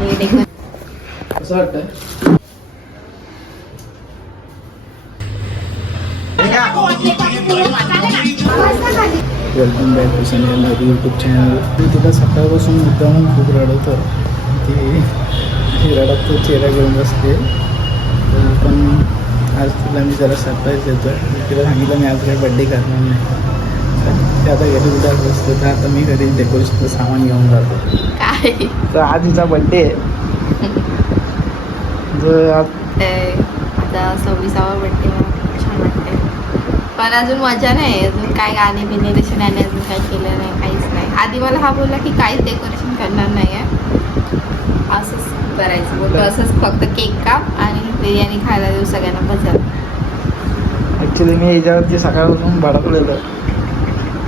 कसं वाटतंय? Welcome back to Sunny YouTube channel. मी तिला सकाळपासून मुद्दामून खूप रडवतो. ती रडत तो चेहरा घेऊन बसते. पण आज तुला मी जरा सरप्राईज देतो. मी तिला सांगितलं मी आज काही बड्डे करणार नाही. ते आता घरी उद्या बसतो तर आता मी घरी डेकोरेशनचं सामान घेऊन जातो. काय तर आज तिचा बड्डे आहे. जर आज आता 26वा बड्डे छान वाटते. पण अजून मजा नाही. अजून काय गाणे बिणे तसे नाही. अजून काही केलं नाही, काहीच नाही. आधी मला हा बोलला की काहीच डेकोरेशन करणार नाही आहे, असंच करायचं बोलतो. असंच फक्त केक काप आणि बिर्याणी खायला देऊ सगळ्यांना बजाव. ॲक्च्युली मी याच्यावरती सकाळपासून भडकलेलो.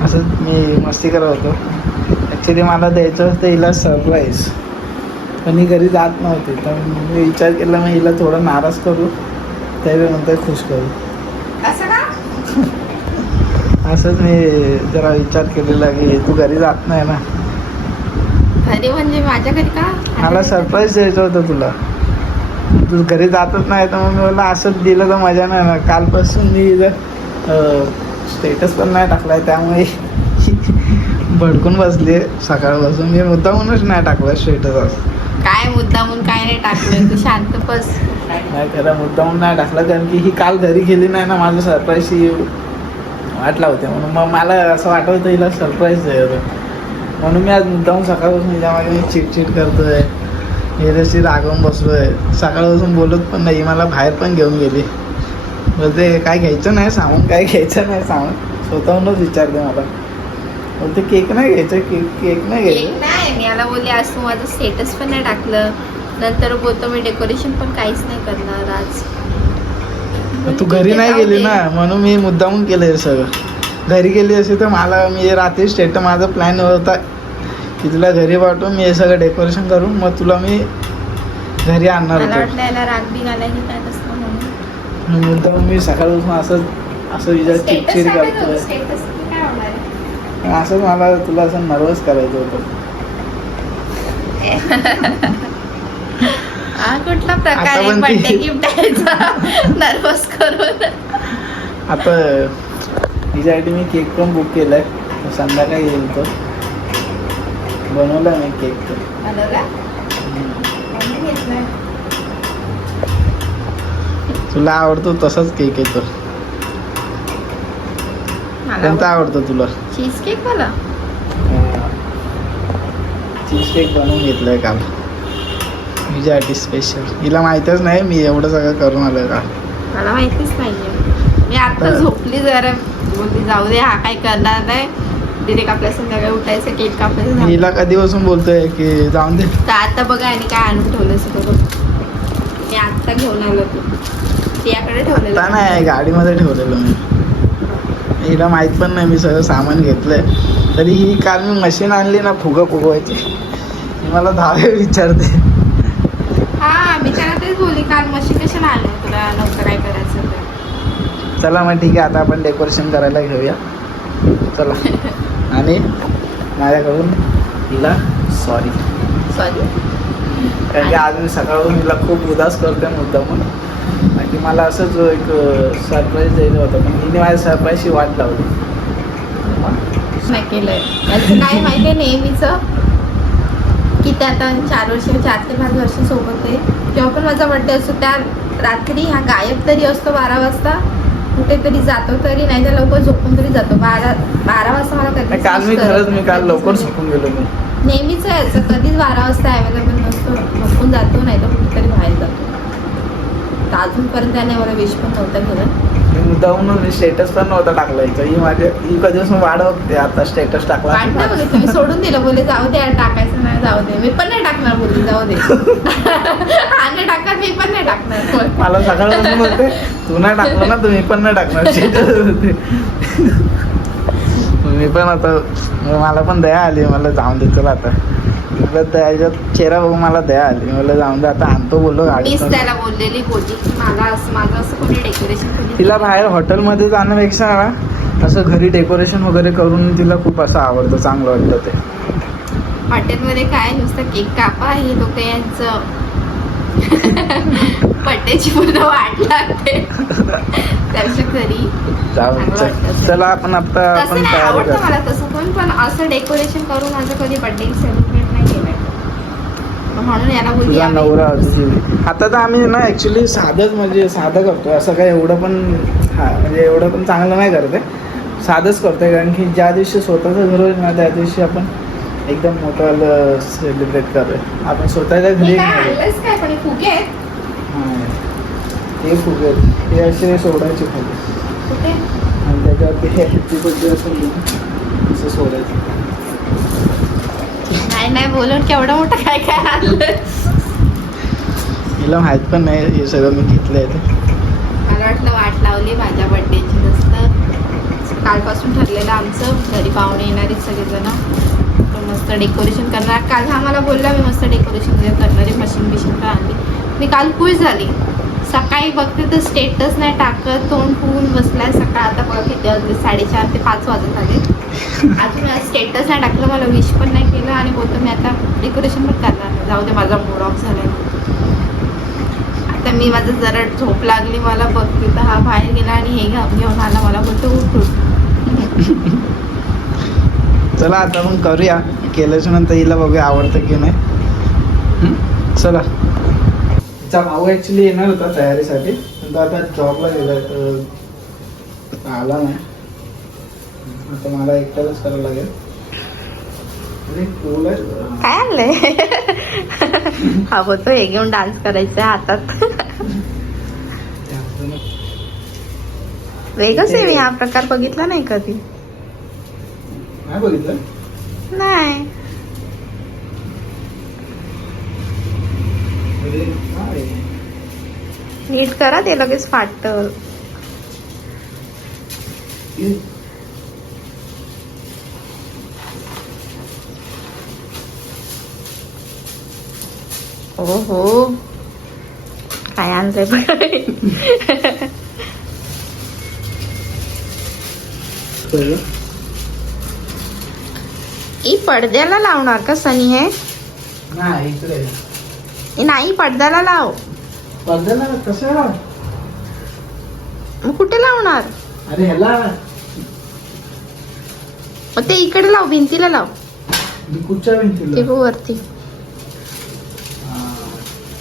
असंच मी मस्ती करत होतो. ॲक्च्युली मला द्यायचं होतं हिला सरप्राईज, पण ही घरी जात नव्हती. तर मी विचार केला मग हिला थोडं नाराज करू, त्यावेळेनंतर खुश करू. असं का? असंच मी जरा विचार केलेला की तू घरी जात नाही ना. घरी म्हणजे माझ्या घरी का? मला सरप्राईज द्यायचं होतं तुला. तू घरी जातच नाही तर मग मी मला असंच दिलं तर मजा नाही ना. कालपासून मी स्टेटस पण नाही टाकलाय, त्यामुळे भडकून बसली सकाळपासून. मी मुद्दामूनच नाही टाकला स्टेटस. काय मुद्दामून काय नाही टाकलं, तू शांत बस. नाही खरं मुद्दामून नाही टाकला, कारण की ही काल घरी गेली नाही ना. माझं सरप्राईजची वाट लावते, म्हणून मग मला असं वाटत होतं हिला सरप्राईज द्यायचं. म्हणून मी आज मुद्दामून सकाळपासून हिच्यामागे मी चिडचिड करतोय, हिरशी रागवून बसलोय. सकाळपासून बोलत पण नाही. मला बाहेर पण घेऊन गेली. बोलते काय घ्यायचं नाही सामान, काय घ्यायचं नाही सामान. स्वतःहूनच विचारते मला. बोलते केक नाही घ्यायचं, केक नाही घ्यायचं. नाही, मी याला बोलली आज तू माझं स्टेटस पण नाही टाकलं. नंतर बोलतो मी डेकोरेशन पण काहीच नाही करणार आज. तू घरी नाही गेली ना, म्हणून मी मुद्दामून केलं हे सगळं. घरी गेली असे तर मला मी रात्री स्टेटस माझा प्लॅन होता की तुला घरी पाठवून मी हे सगळं डेकोरेशन करून मग तुला मी घरी आणणार मला होतो. वाटलं याला राग बी घालायची काय नसतं म्हणून. मुद्दामून मी सकाळपासून असं विचार चिडचिड करतोय. स्टेटस काय होणार आहे? असंच मला तुला असं नर्वस करायचं होतं. हा कुठला प्रकार आता आहे पण बर्थडे गिफ्ट द्यायचा नर्वस करून? आता हिच्यासाठी मी केक पण बुक केलाय. संध्याकाळी येईल तो. बनवला मी केक तर. तुला आवडतो तसाच केक येतो. कोणता आवडतो तुला? चीज केक मला. चीज केक बनवून घेतलाय काल हिच्यासाठी स्पेशल. हिला माहितच नाही मी एवढं सगळं करून आलोय का. मला माहितीच नाहीये. मी आता झोपली जरा, बोलली जाऊ दे हा काय करणार नाही. डिरेक्ट आपल्या संध्याकाळी उठायचं, केक कापायचं. हिला कधीपासून बोलतोय की जाऊन दे. तर आता बघा आणि काय आणून ठेवलं सगळं. मी आत्ता घेऊन आलो तू त्याकडे ठेवलेलं. आता नाही, गाडीमध्ये ठेवलेलं मी. हिला माहित पण नाही मी सगळं सामान घेतलंय. तरी ही काल मी मशीन आणली ना फुगा फुगवायची, ही मला 10 वेळ विचारते. हा मी त्याला तेच बोलली काल मशीन कशाला आणलं तुला, नव्हतं काय करायचं तर. चला मग ठीक आहे, आता आपण डेकोरेशन करायला घेऊया. चला. आणि माझ्याकडून हिला सॉरी. कारण की आज मी सकाळपासून हिला खूप उदास करतोय मुद्दामून. बाकी मला असंच एक सरप्राईज द्यायचं होतं, पण हिने माझ्या सरप्राईजची वाट लावली. नाही केलंय याचं काय माहिती आहे नेहमीचं की त्या आता 4 वर्ष 4 ते 5 वर्ष सोबत आहे. जेव्हा पण माझा बर्थडे असतो त्या रात्री हा गायब तरी असतो 12 वाजता. कुठेतरी जातो तरी, नाही तर लवकर झोपून तरी जातो. 12 वाजता मला कधी काल मी खरंच मी काल लवकर झोपून गेलो. मी नेहमीच यायचं, कधीच 12 वाजता अवेलेबल नसतो. झोपून जातो, नाही तर कुठेतरी बाहेर जातो. तर अजूनपर्यंत त्याने एवढं विश पण नव्हतं केलं. मी मुद्दामून स्टेटस पण नव्हता टाकला. ही कधीपासून वाढ बघते, आता स्टेटस टाकला. वाट नाही बघितलं, मी सोडून दिलं. बोले जाऊ दे टाकायचं नाही, जाऊ दे. मी पण नाही टाकणार बोलली, जाऊ दे. हा नाही टाकणार, मी पण नाही टाकणार. मला सकाळपासून बोलते तू नाही टाकलं ना, तुम्ही पण नाही टाकणार स्टेटस. मी पण आता मला पण दया आली. मला जाऊन दे तुला आता. त्याच्यात चेहरा बघून मला दया आली. मला जाऊन दे आता, आणतो बोललो गाडी. मीच त्याला बोललेली बोलली की माझं असं कोणी डेकोरेशन. तिला बाहेर हॉटेलमध्ये जाण्यापेक्षा ना असं घरी डेकोरेशन वगैरे करून तिला खूप असं आवडतं, चांगलं वाटतं ते. हॉटेलमध्ये काय नुसतं केक कापा, हे लोक यांचं बड्डेची पूर्ण वाट लागते त्याच्या घरी. चला आपण आता तसं आपण नाही तयारी आवडतं करू. मला तसं पण असं डेकोरेशन करून माझं कधी बड्डे सेलिब्रेट नाही केलंय, म्हणून याला बोलली तुझा आम्ही. नवरा आता तर आम्ही ना ऍक्च्युली साधंच म्हणजे साधं करतोय, असं काय एवढं पण म्हणजे एवढं पण चांगलं नाही करत आहे, साधंच करतोय. कारण की ज्या दिवशी स्वतःचं घर होईल ना त्या दिवशी आपण एकदम मोठं सेलिब्रेट करतोय. आपण स्वतःच्या घरी हे काय आणलंस काय पण हे फुगे आहेत हे फुगे हे असे सोडायचे खाली कुठे? आणि त्याच्यावरती हे हॅपी बर्थडे असं असं सोडायचं. नाही बोलून केवढं मोठं काय काय आणलं. हिला माहीत पण नाही हे सगळं मी घेतलं आहे ते. मला वाटलं वाट लावली माझ्या बड्डेची, नुसतं कालपासून ठरलेलं आमचं घरी पाहुणे येणारे सगळेजण, तर मस्त डेकोरेशन करणार. काल हा मला बोलला मी मस्त डेकोरेशन करणारे, मशीन बिशीन पण आणली. मी काल खुश झाली. सकाळी बघते तर स्टेटस नाही टाकत, तोंड फुगून बसलाय. सकाळ आता बघा किती वाजले, 4:30 ते 5 वाजत आले. अजून स्टेटस नाही टाकलं, मला विश पण नाही केलं आणि बोलतो मी आता डेकोरेशन पण करणार नाही, जाऊ दे माझा मूड ऑफ झालाय. आता मी माझं जरा झोप लागली मला, बघते तर हा बाहेर गेला आणि हे घेऊन आला. मला बोलतो उठ उठ. चला आता आपण करूया, केल्याच्या नंतर हिला बघूया आवडतं की नाही. चला. तिचा भाऊ ॲक्च्युली येणार होता तयारीसाठी, पण तो आता जॉबला गेला तर आला नाही. आता मला एकट्यालाच करावं लागेल. काय आणलंय? हा बोलतो हे घेऊन डान्स करायचा हातात. वेगळंच आहे, मी हा प्रकार बघितला नाही कधी. नाही बघितलं? नाही. नीट करा ते लगेच फाटत. हो हो काय आणलंय बघा. ही पडद्याला लावणार का सनी? हे नाही इकडे नाही, पडद्याला लाव. पडद्याला कसं लाव? मग कुठे लावणार? अरे ह्याला मग ते इकडे लाव, भिंतीला लाव. कुठच्या ते भिंतीला? वरती,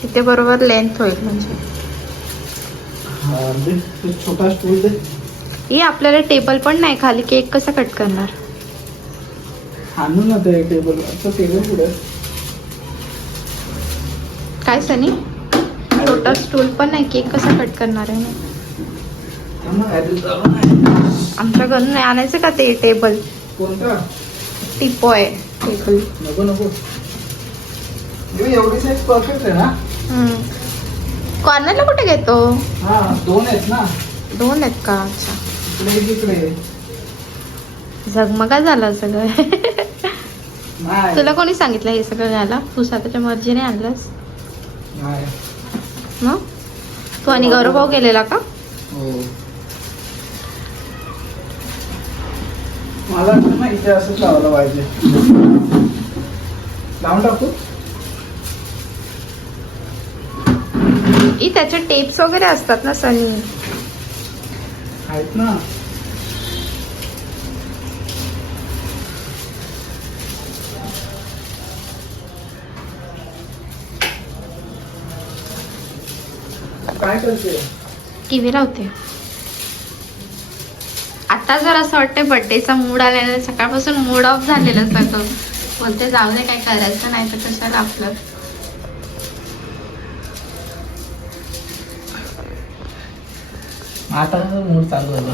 तिथे बरोबर लेंथ होईल. म्हणजे छोटा स्टूल दे. ही आपल्याला टेबल पण नाही खाली, केक कसा कट करणार? आणू ना ते टेबल. आता टेबल कुठे? काय सनी, छोटा स्टूल पण नाही, केक कसा कट करणार आहे? आमच्या घरून नाही आणायचं का ते टेबल? कोणता? टिपोय टेबल. नको नको, एवढी साईज परफेक्ट आहे ना. कॉर्नरला कुठे घेतो? हा 2 आहेत ना. 2 आहेत का? अच्छा, इकडे इकडे झगमगा झाला सगळं. नाही. तुला कोणी सांगितलं हे सगळं घ्यायला? तू स्वतःच्या मर्जीने आणलंस नाही. ना? तू आणि गौरव भाऊ गेलेला का? हो. मला ना इथे असंच लावलं पाहिजे. लावून टाकू. त्याच्या टेप्स वगैरे असतात ना सनी? आहेत ना. काय करते? टीव्ही लावते. आता जर असं वाटतंय बर्थडेचा मूड आलेला, सकाळपासून मूड ऑफ झालेलं सगळं. बोलते जाऊ दे, काय करायचं नाही तर कशाला आपलं. आता मूड चालू झाला.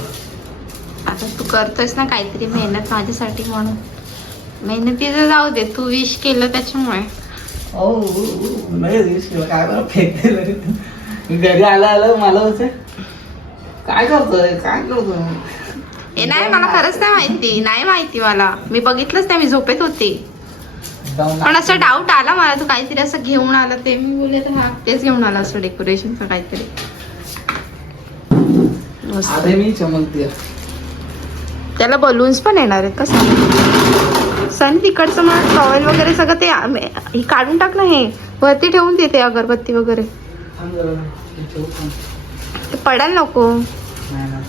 आता तू करतोयस ना काहीतरी मेहनत माझ्यासाठी, म्हणून मेहनतीचं जाऊ दे. तू विश केलं त्याच्यामुळे. नाही विश केलं काय बरं फेकते. घरी आला मला होते काय करतोय काय करतोय. हे नाही, मला खरंच नाही माहिती मला. मी बघितलंच नाही, मी झोपेत होते. पण असं डाऊट आला मला, तू काहीतरी असं घेऊन आला. ते मी बोलले तर हा तेच घेऊन आला असं डेकोरेशनचं काहीतरी. आधे मी चमकते. त्याला बलून्स पण येणार आहेत का? सनी तिकडचं मग टॉवेल वगैरे सगळं ते हे काढून टाक ना, हे वरती ठेवून देते अगरबत्ती वगैरे, थांब जरा, हे ठेवू थांब. ते पडायला नको. नाही ना.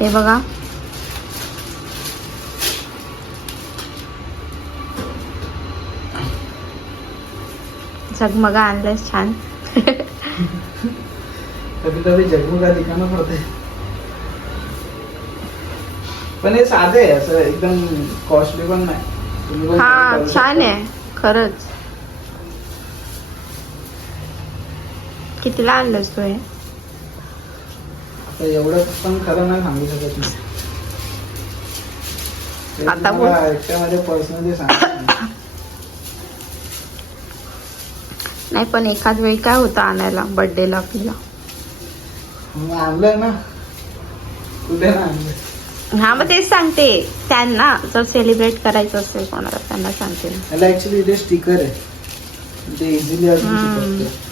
हे बघा झगमगा आणलंय छान. कधी कधी जगमगा दिखाना पडते. पण हे साधं आहे, असं एकदम कॉस्टली पण नाही. तुम्ही पण हा करू छान शकता. आहे खरंच. कितीला आणलंस तू हे? आता एवढं पण खरं नाही सांगू शकत मी. ते आता तुम्हाला एकट्यामध्ये पर्सनली सांग. नाही पण एखाद वेळी काय होतं आणायला बर्थडेला आपल्याला. मी आणलं ना, कुठे ना आणलं. हा मग तेच सांगते त्यांना, जर सेलिब्रेट करायचं असेल कोणाला त्यांना सांगते ना. याला ऍक्च्युली इथे स्टिकर आहे, ते इझिली अजून चिकटतं.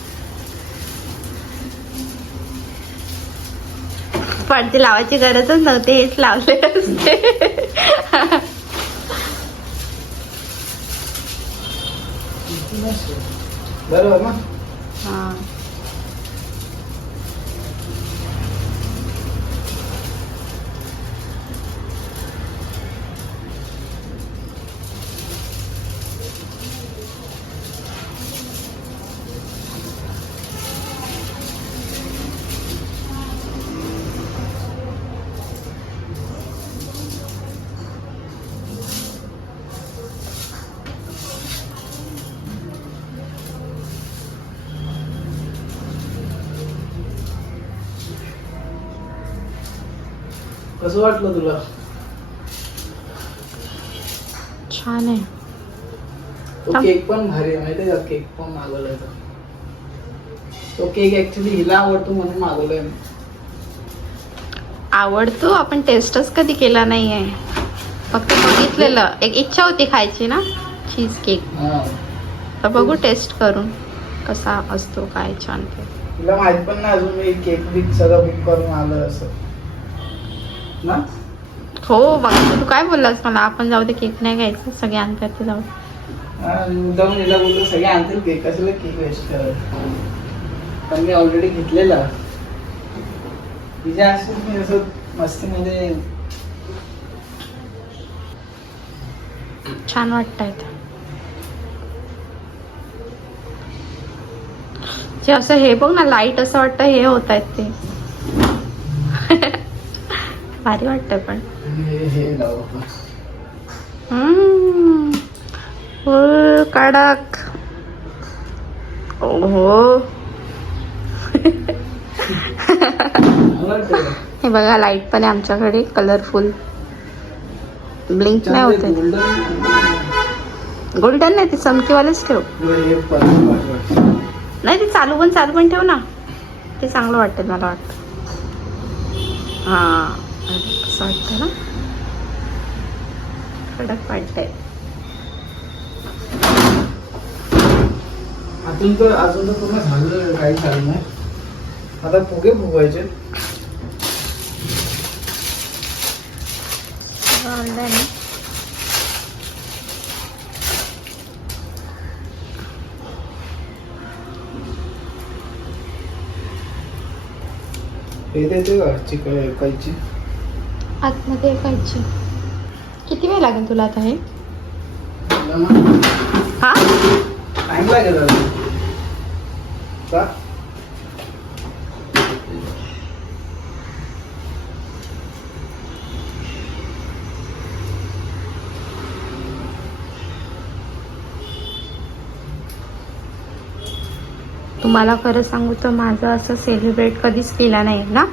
पडदे लावायची गरजच नव्हती, हेच लावले असते. बरोबर ना. हा कसं वाटलं तुला? छान आहे. तो केक पण भारी आहे माहितीये का? केक पण मागवलाय तो. तो केक ऍक्च्युली हिला आवडतो म्हणून मागवलाय मी. आवडतो, आपण टेस्टच कधी केला नाहीये, फक्त बघितलेलं. एक इच्छा होती खायची ना चीज केक, हा. तर बघू टेस्ट करून कसा असतो काय. छान ते. तिला माहित पण नाही अजून मी केक बिक सगळं बुक करून आलं असं ना. हो बघ, तू काय बोललास मला, आपण जाऊ दे केक नाही घ्यायचं, सगळे आणतात ते जाऊ दे. मुद्दाम हिला बोललो सगळे आणतील केक, कशाला केक वेस्ट करत. पण मी ऑलरेडी घेतलेला. तिच्या असं मी असं मस्तीमध्ये. छान वाटतायत जे असं. हे बघ ना लाईट, असं वाटतं हे होत आहेत ते. भारी वाटतंय पण. हे लावू. फुल कडक. ओहो. हे बघा लाईट पण आहे आमच्याकडे, कलरफुल. ब्लिंक नाही होत. गोल्डन नाही, ते चमकीवालेच ठेव. नाही ते चालू पण ठेव ना, ते चांगलं वाटतं मला वाटतं. हा असं वाटतं ना, कडक वाटतंय. अजून तर पूर्ण झालं, काही झालं नाही. आता फुगे फुगवायचे. हे देते का कैची? आतमध्ये एकायची. किती वेळ लागेल तुला आता हे? हा टाइम लागेल का? तुम्हाला खरं सांगू तर माझं असं सेलिब्रेट कधीच केलं नाही ना.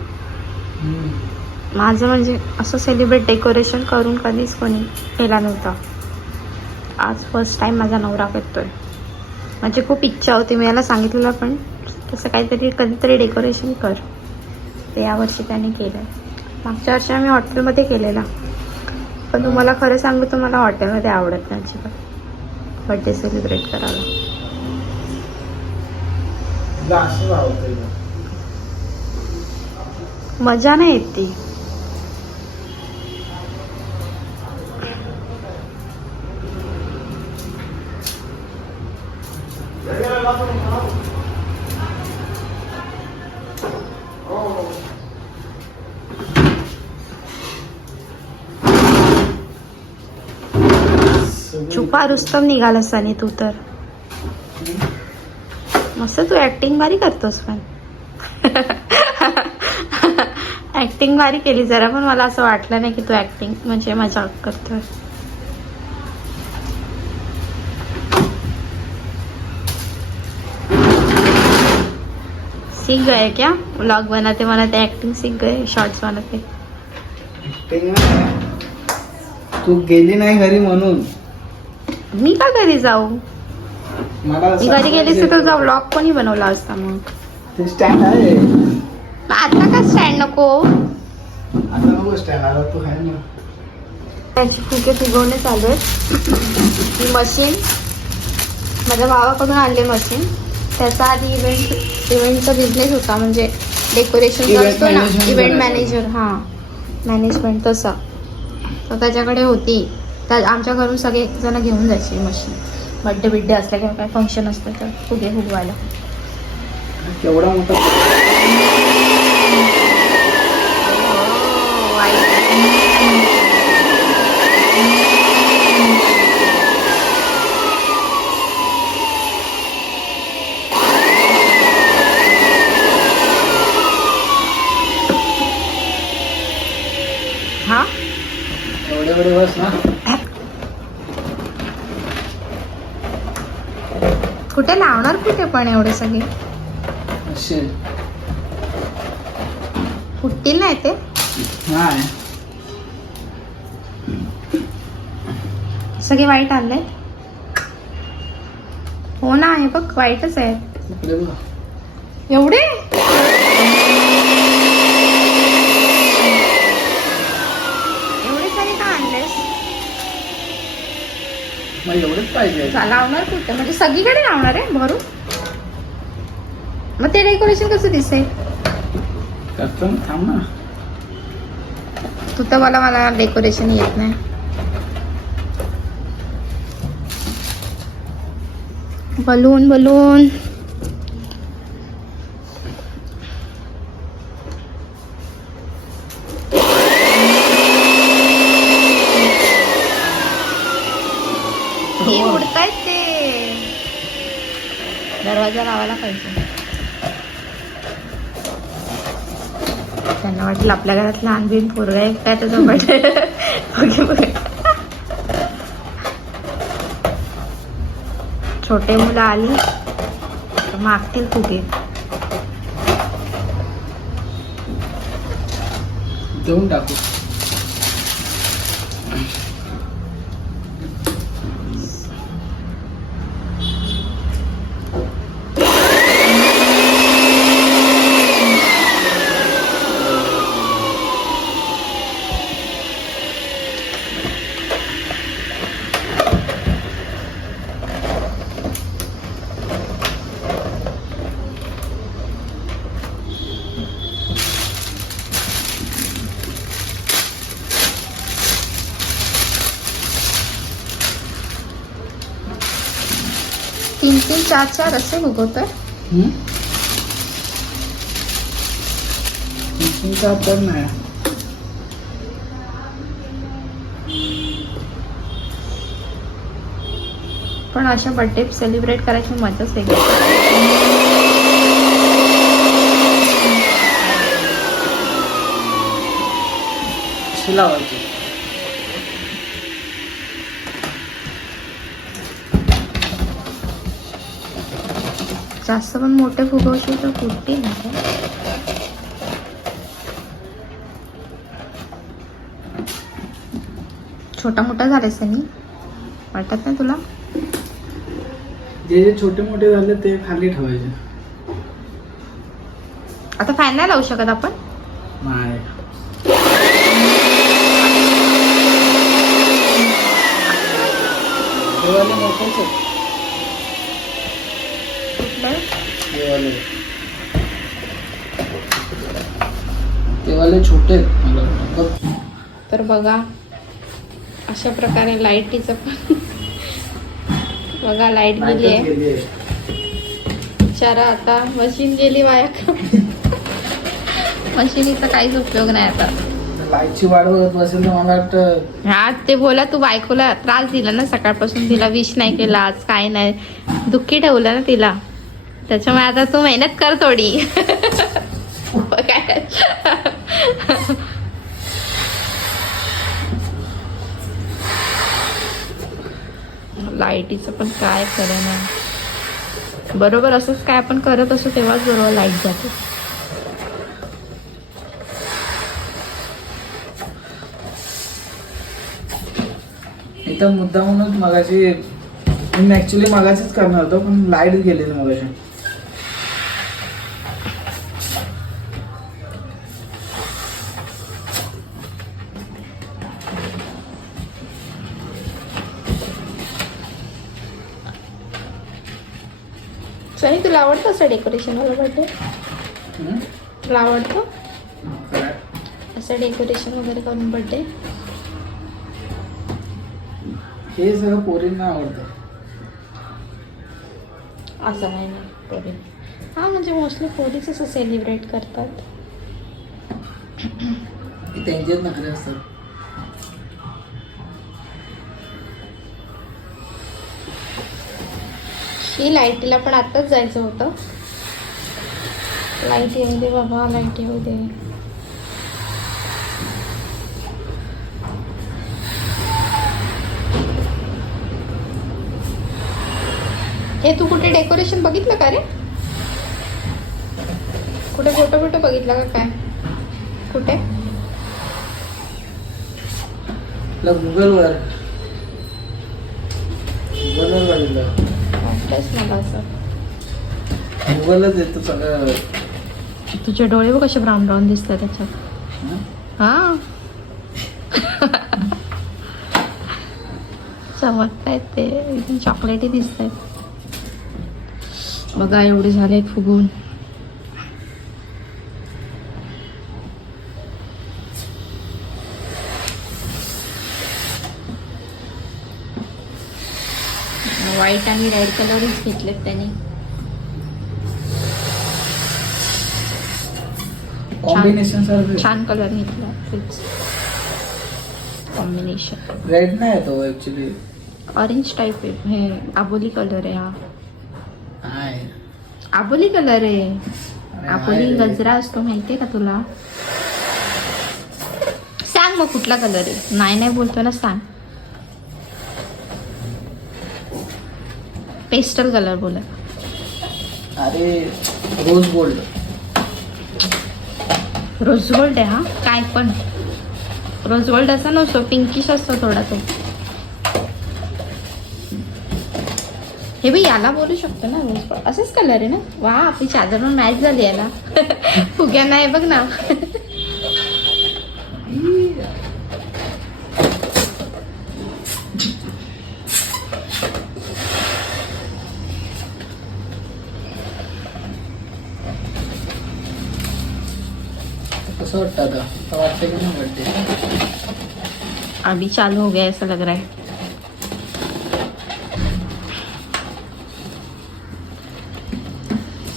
माझं म्हणजे असं सेलिब्रेट डेकोरेशन करून कधीच कोणी केला नव्हता. आज फर्स्ट टाइम माझा नवरा करतोय. म्हणजे खूप इच्छा होती, मी याला सांगितलेलं पण तसं काहीतरी कधीतरी डेकोरेशन कर. ते यावर्षी त्याने केलं. मागच्या वर्षी आम्ही हॉटेलमध्ये केलेला, पण तुम्हाला खरं सांगू तर मला हॉटेलमध्ये आवडत नाही अजिबात बर्थडे सेलिब्रेट करायला. असं मजा नाही येत ती. छुपा रुस्तम निघालास आणि तू तर मस्त. तू ऍक्टिंग भारी करतोस पण. ऍक्टिंग भारी केली जरा, पण मला असं वाटलं नाही की तू ऍक्टिंग म्हणजे मजाक करतोय. सीख गए क्या? व्लॉग बनाते बनाते एक्टिंग सीख गए, शॉर्ट्स बनाते. तू गेली नाही घरी म्हणून. मी का घरी जाऊ? मला मी घरी गेली तर तुझा व्लॉग कोणी बनवला असता मग? ते स्टँड आहे. आता का स्टँड नको? आता नको स्टँड, आला तू आहे ना. त्याची फुगे फुगवणे चालू आहेत. ही मशीन माझ्या भावाकडून आणले मशीन. त्याचा आधी इव्हेंटचा बिझनेस होता, म्हणजे डेकोरेशनचा असतो ना, इव्हेंट मॅनेजर. हां, मॅनेजमेंट तसा. तर त्याच्याकडे होती. तर आमच्या घरून सगळे जण घेऊन जायचे मशीन. बड्डे बिड्डे असल्या किंवा काय फंक्शन असलं तर फुगे फुगवायला. केवढा मोठा. हा, एवढे बस ना. कुठे लावणार, कुठे पण एवढे सगळे फुटतील नाही ते. नाही, सगळे वाईट आणले. हो ना, आहे बघ, वाईटच आहे एवढे. एवढे सारे का आणलेस? मग एवढंच पाहिजे. लावणार कुठे, म्हणजे सगळीकडे लावणार आहे भरून? मग ते डेकोरेशन कसं दिसेल? करतो ना, थांब ना. तू तर मला डेकोरेशन येत नाही. बलून बलून हे उडतायत ते. दरवाजा लावायला पाहिजे. त्यांना वाटलं आपल्या घरात लहान बिन पोरगा आहे काय, त्याचं बर्थडे. छोटे मुलं आली तर मागतील फुगे. देऊन टाकू. तीन चार असे उगवतोय. तर नाही. पण अशा बर्थडे सेलिब्रेट करायची मजाच वेगळी. लावायची. जास्त पण मोठे फुगवशील तर फुटतील ना. छोटा मोठा झालेस त्यांनी, वाटत नाही तुला? जे जे छोटे मोठे झाले ते खाली ठेवायचे. आता फॅन नाही लावू शकत आपण? नाही. तेवाले छोटे. तर बघा अशा प्रकारे लाईटीचं पण बघा, लाईट गेली आहे. बिचारा आता मशीन गेली वाया. मशीनीचा काहीच उपयोग नाही आता. लाईटची वाढ होत बसेल तर मला वाटतं. हा ते बोला तू बायकोला त्रास दिला ना सकाळपासून, तिला विश नाही केला आज, काय नाही, दुःखी ठेवलं ना तिला, त्याच्यामुळे आता तू मेहनत कर थोडी. काय लाईटीचं पण काय खरं नाही. बरोबर असंच काय आपण करत असो तेव्हाच बरोबर लाईट जाते. इथं मुद्दा म्हणून मगाशी ऍक्च्युली मगाशीच करणार होतो पण लाईट गेलेली मगाशी. सनी तुला आवडतं असं डेकोरेशन वाला बर्थडे? तुला आवडतं असं डेकोरेशन वगैरे करून बर्थडे? हे सगळं पोरींना आवडतं. असं नाही ना पोरी. हा म्हणजे मोस्टली पोरीच असं सेलिब्रेट करतात. त्यांचेच नखरे असतात. ही लाईटीला पण आताच जायचं होतं. लाईट येऊ दे बाबा, लाईट येऊ दे. हे तू कुठे डेकोरेशन बघितलं का रे? कुठे फोटो बघितला का काय? कुठे? गुगलवर बघितलं. वाटलंच मला असं. गुगलच येतो सगळं. तुझे डोळे बघ कसे ब्राऊन ब्राऊन दिसतात त्याच्यात. हा चमकतायत ते एकदम चॉकलेटी दिसत आहेत. बघा एवढे झाले फुगून. व्हाईट आणि रेड कलरच घेतलेत त्याने. कॉम्बिनेशन छान कलर घेतला. कॉम्बिनेशन रेड नाही येतो ऍक्च्युली, ऑरेंज टाइप आहे. हे आबोली कलर आहे हा. हाय आबोली कलर आहे. अरे आबोली हाय रे. गजरा असतो माहितीये का तुला? सांग मग कुठला कलर आहे? नाही बोलतो ना, सांग. पेस्टल कलर बोला. अरे रोज गोल्ड. रोज गोल्ड आहे हा. काय पण रोज गोल्ड असा नसतो, पिंकिश असतो थोडा तो. हे बी याला बोलू शकतो ना रोज गोल्ड. असेच कलर आहे ना. वा आपली चादर पण मॅच झाली याला. फुग्या नाही बघ ना. कसं वाटतं आता? वाटतं की नाही वाटते? अभी चालू हो गया ऐसा लग रहा है.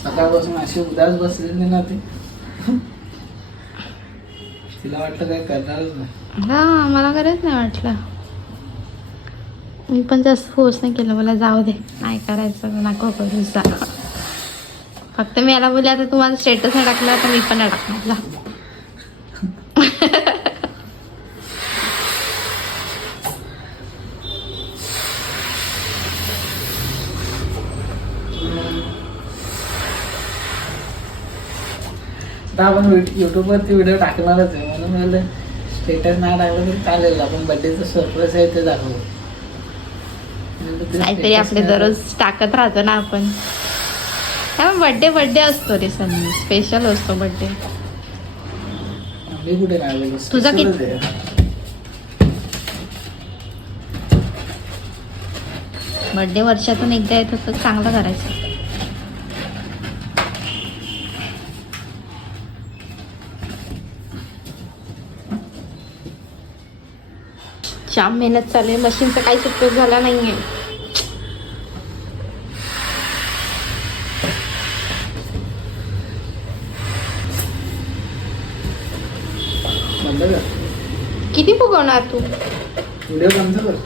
सकाळपासून अशी उदास बसलेली ना ती. तिला वाटलं काय करणारच नाही. हा मला खरंच नाही वाटलं. मी पण जास्त फोर्स नाही केलं. मला जाऊ दे, नाही करायचं नको करू जा. फक्त मी याला बोलले आता तू माझा स्टेटस नाही टाकला तर मी पण नाही टाकणार जा. आता आपण युट्यूबवरती व्हिडिओ टाकणारच आहे म्हणून म्हणलं स्टेटस नाही टाकलं तरी चालेल. आपण बर्थडेचं सरप्राईज आहे ते दाखवू. काहीतरी आपले दररोज टाकत राहतो ना आपण. बर्थडे असतो रे सनी, स्पेशल असतो बर्थडे. मी कुठे नाही बोललो. तुझा किती? special आहे. बर्थडे वर्षातून एकदा येतो तर चांगलं करायचं. जाम मेहनत चालू आहे. मशीनचा काहीच उपयोग झाला नाहीये. उगवणार तू? व्हिडिओ कॅन्सल कर.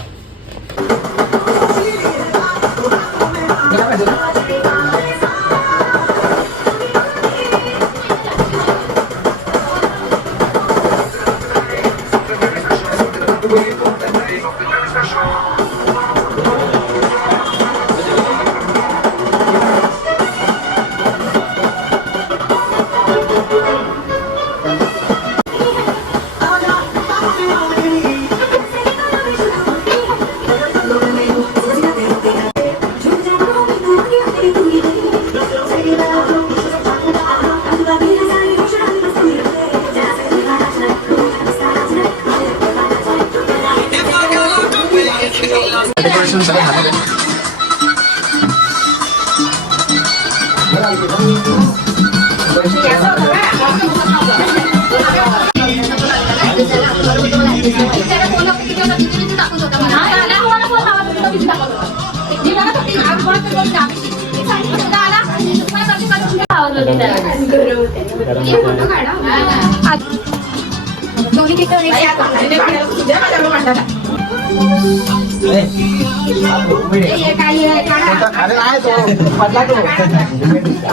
अरे नाही तो पडला तो.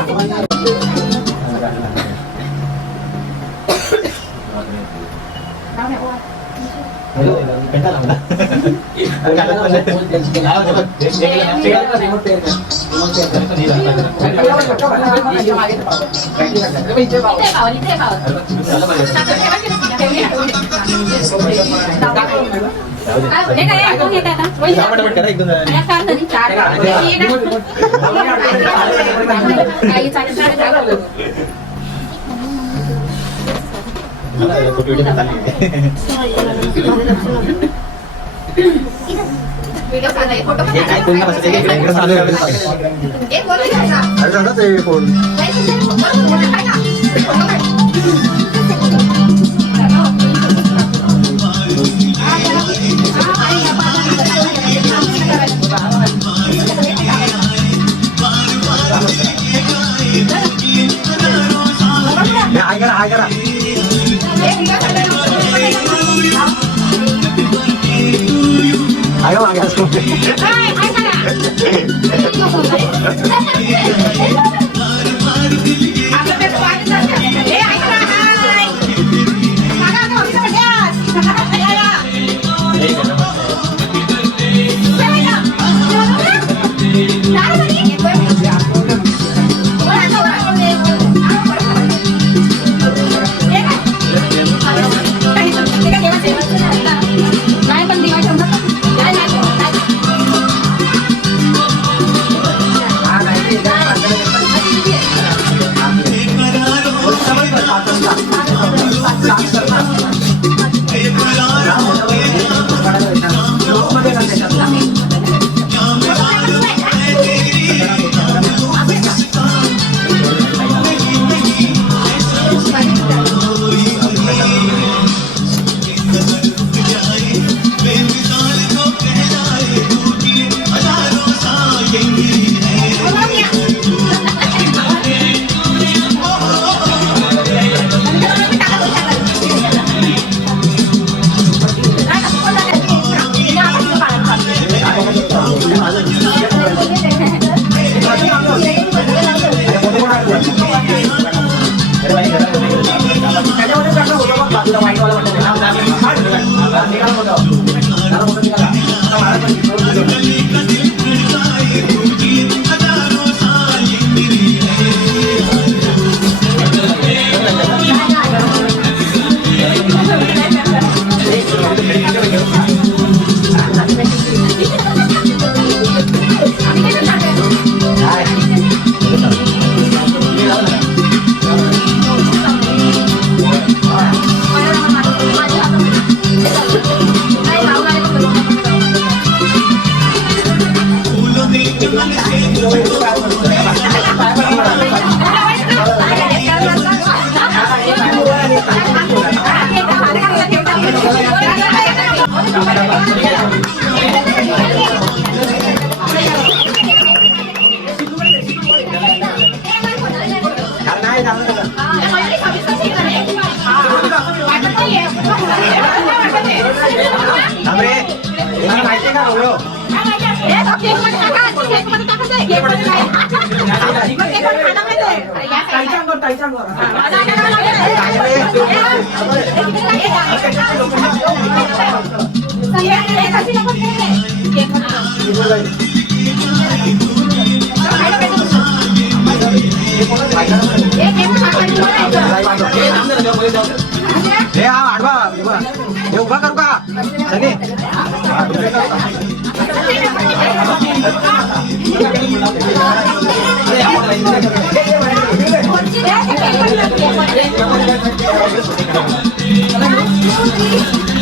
हो. हे हा आडवा हे उभा करू का सनी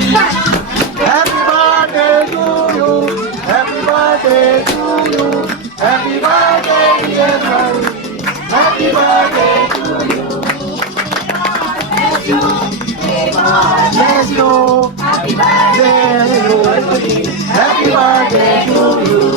Happy birthday to you. Happy birthday to you. Happy birthday dear Mary. Happy birthday to you. Bless you. Happy birthday to you. Happy birthday to you.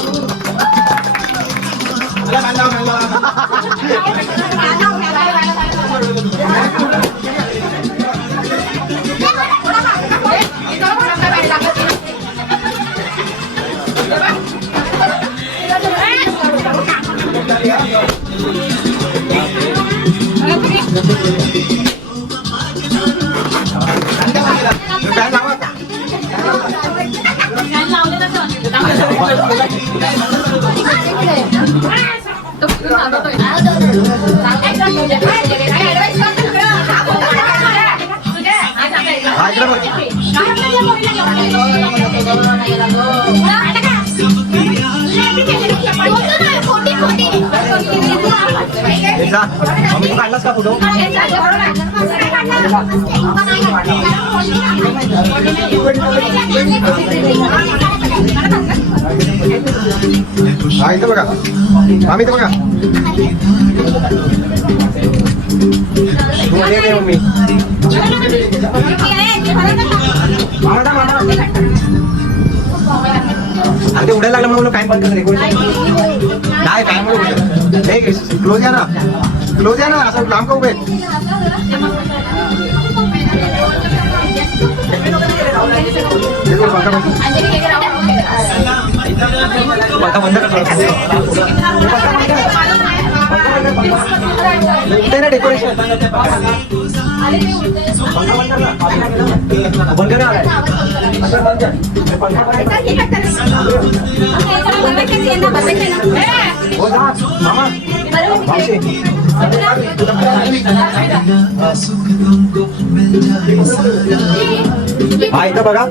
Mummy तू काढलास का फोटो हा इथं बघा आम्ही इथं बघा मम्मी आणि ते उडायला लागलं म्हणून काय पण रेकॉर्ड नाही काय म्हणून क्लोज या ना क्लोज या ना असं लांब का उभे बंद कर डेकोरेशन बंद मामा हा इथं बघा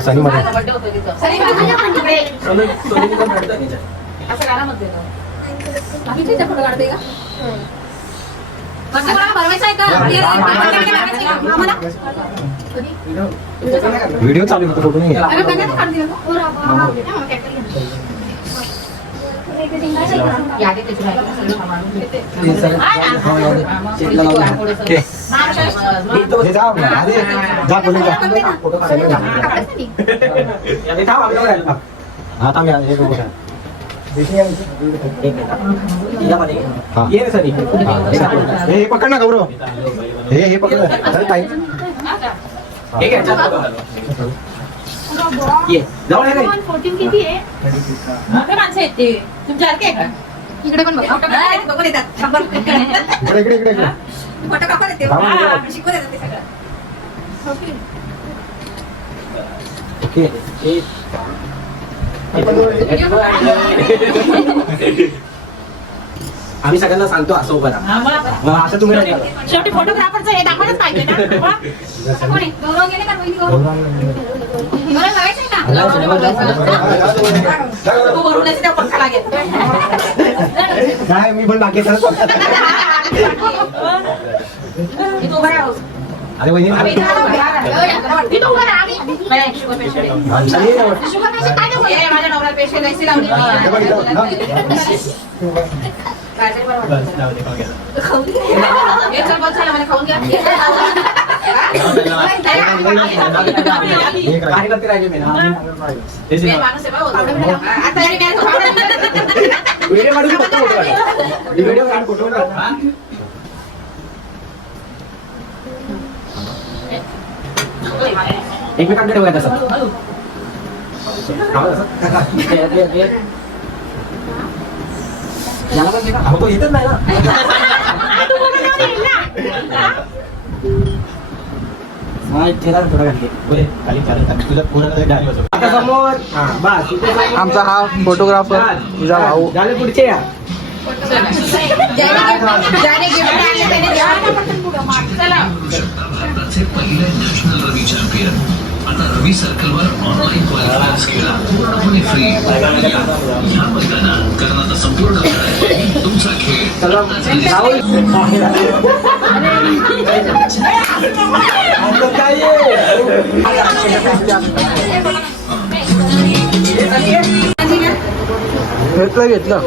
सनी मध्ये व्हिडिओ चालू होतो फोटो नाही आता मी हे पकड ना गौरव हे पकड इकडे पण आम्ही सगळ्यांना सांगतो असं उभं राहा असं तुम्ही शेवटी फोटोग्राफरचं हे दाखवलंच पाहिजे ना कोणी गौरव गेले का रोहिणी गौरव लावायचंय का तू वरून येते त्या पंखा लागेल काय मी पण बाकी तू उभा राहा अरे वहिनी मी तो उभा राहा शुगर पेशंट काय नको माझ्या नवरा पेशंट ऐसी लावली कार्यकर्ते राहिले मी व्हिडिओ काढून व्हिडिओ काढ फोटो एकमेकांकडे ठेवूया तसं याला पण अहो तो येतच नाही ना आता समोर बस आमचा हा फोटोग्राफर तुझा भाऊ. झाले पुढचे या ज्याने गिफ्ट आणले त्याने द्या. चला. भारताचे पहिले नॅशनल रवी चॅम्पियन आता रवी सर्कलवर ऑनलाईन क्वालिफायर्स खेळा पूर्णपणे फ्री या मैदानात कारण आता संपूर्ण लढाई तुमचा खेळ चला राहुल घेतलं.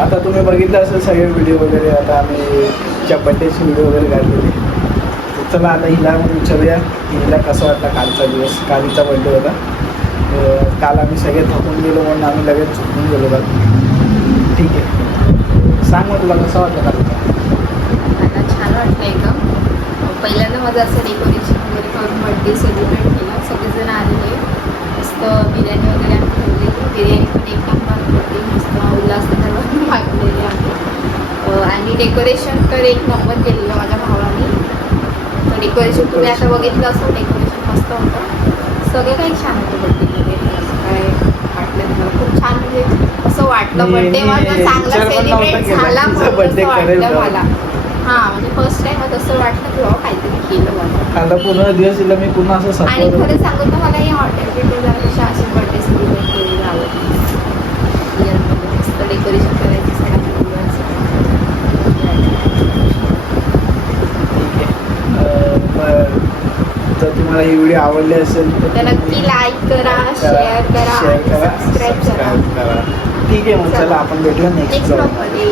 आता तुम्ही बघितलं असेल सगळे व्हिडिओ वगैरे. आता आम्ही बड्डेचे व्हिडिओ वगैरे काढलेले. चला आता हिला विचारूया की हिला कसं वाटला कालचा दिवस. कालचा बड्डे होता. काल आम्ही सगळे थकून गेलो म्हणून आम्ही लगेच झोपून गेलो का. ठीक आहे, सांग मग तुला कसं वाटलं कालचा. आता छान वाटलं एकदम. पहिल्यांदा माझं असं डेकोरेशन वगैरे करून बर्थडे सेलिब्रेट केला. सगळेजण आलेले. मस्त बिर्याणी वगैरे आम्ही ठेवलेली. बिर्याणी पण एक नंबर होती. मस्त उल्हासनगरवरून मागवलेली आहे. आणि डेकोरेशन तर एक नंबर केलेलं माझ्या भावाने. तर डेकोरेशन तुम्ही आता बघितलं असं डेकोरेशन मस्त होतं. सगळं काही छान होतं बर्थडे असं काय वाटलं मला खूप छान. म्हणजे असं वाटलं बर्थडे माझा चांगला सेलिब्रेट झाला म्हणून असं वाटलं मला. हां म्हणजे फर्स्ट टाइम असं वाटलं की काहीतरी केलं मला. काल पूर्ण दिवस तिला मी पूर्ण असं आणि सफर. खरं सांगू तर मला हे हॉटेल बिटेल जाण्यापेक्षा असे बर्थडे सेलिब्रेट केलेलं आवडतं. रिअलमध्ये मस्त डेकोरेशन करायची सगळ्या मुलांचं. जर तुम्हाला ही व्हिडिओ आवडली असेल तर नक्की लाईक करा, शेअर करा, शेअर करा, सबस्क्राईब करा. सबस्क्राईब करा. ठीक आहे, मग चला आपण भेटलो नेक्स्ट नेक्स्ट ब्लॉगमध्ये.